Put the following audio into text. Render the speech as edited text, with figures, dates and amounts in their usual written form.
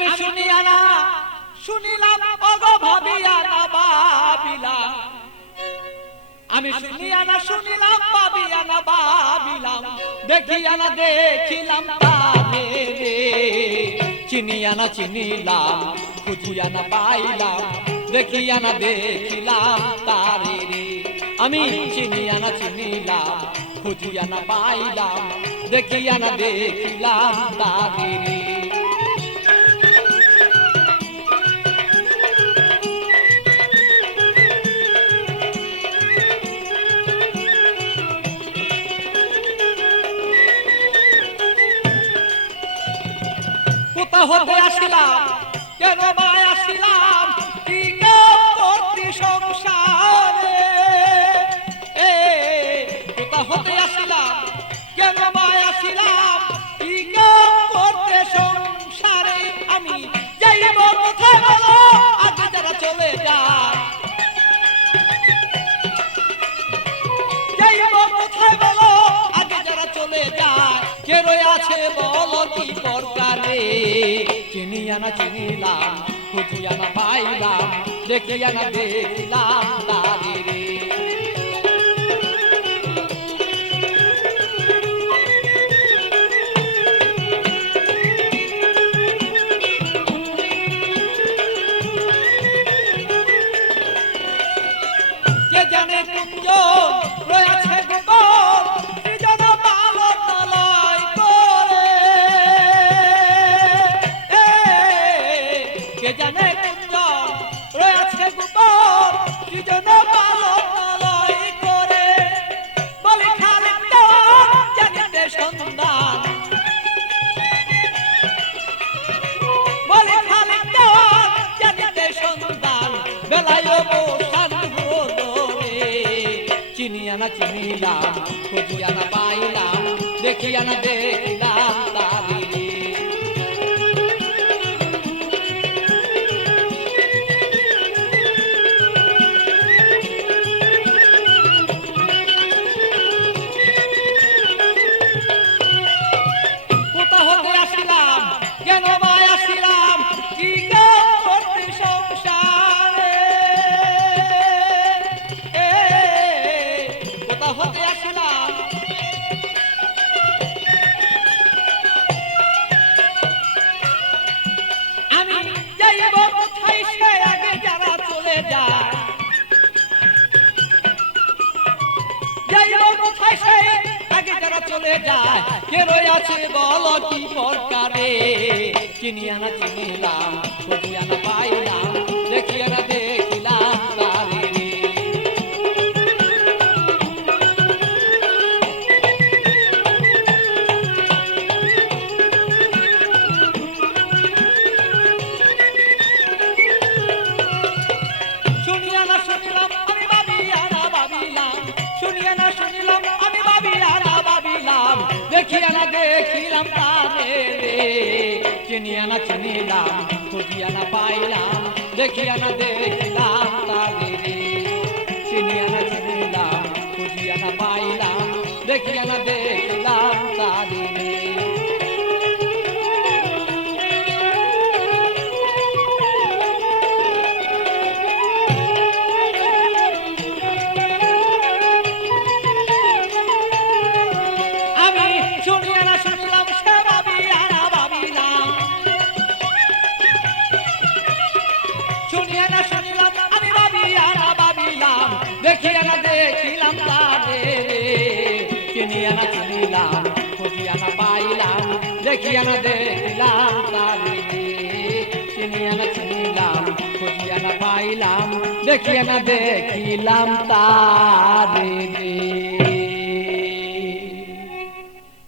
আমি শুনিয়া না শুনিলাম ওগো ভাবিয়া না ভাবিলাম, আমি শুনিয়া না শুনিলাম ভাবিয়া না ভাবিলাম, দেখিয়া না দেখিলাম তারে রে। চিনিয়া না চিনিলাম খুঁজিয়া না পাইলাম, দেখিয়া না দেখিলাম তারে রে। আমি চিনিয়া না চিনিলাম খুঁজিয়া না পাইলাম, দেখিয়া না দেখিলাম তারে রে। কোথা হতে আসিলাম কেন বা আসিলাম, কি করতে সংসারে। কোথা হতে আসিলাম কেন বা আসিলাম, কি করতে সংসারে। আমি যাইব কোথায় বলো আগে যারা চলে যায়, যাইব কোথায় বলো আগে যারা চলে যায়। কে রয়ে আছে বলো কি দরকারে। চিনিয়া না চিনিলাম খুঁজিয়া না পাইলাম, দেখিয়া না দেখিলাম তারে রে। কে জানে কুঞ্জ রয়েছে গোপন, সৃজন পালনালয় করে। কে জানে কুঞ্জ রয়েছে গোপন, সৃজন পালনালয় করে। বলি খালিক দেওয়ান জানিতে সন্ধান, বলি খালিক দেওয়ান জানিতে সন্ধান, বেলায় বসান হদরে। চিনিয়া না চিনিলাম খুঁজিয়া না পাইলাম, দেখিয়া না দেখিলাম তারে রে। কোথা হতে আসিলাম কেন বা আসিলাম, কি করতে সংসারে। কোথা হতে আসিলাম আমি যাইব কোথায় সে আগে যারা চলে যায়, যাইব কোথায় সে আগে যারা চলে যায়। কে রয়ে আছে বলো কি দরকারে। চিনিয়া না চিনিলাম খুঁজিয়া না পাইলাম, দেখিয়া না দেখিলাম তারে রে। শুনিয়া না শুনিলাম আমি ভাবিয়া না ভাবিলাম, শুনিয়া না শুনিলাম আমি ভাবিয়া না ভাবিলাম, দেখিয়া না দেখিলাম তারে রে। চিনিয়া না চিনিলাম খুঁজিয়া না পাইলাম, দেখিয়া না দেখিলাম তারে রে। চিনিয়া না চিনিলাম খুঁজিয়া না পাইলাম, দেখিয়া না দেখিলাম তারে রে। আমি শুনিয়া না শুনিলাম সে ভাবিয়া না ভাবিলাম, শুনিয়া না শুনিলাম আমি ভাবিয়া না ভাবিলাম, দেখিয়া না দেখিলাম তারে রে। চিনিয়া না চিনিলাম খুঁজিয়া না পাইলাম, দেখিয়া না দেখিলাম তারে রে। চিনিয়া না চিনিলাম খুঁজিয়া না পাইলাম, দেখিয়া না দেখিলাম তারে রে।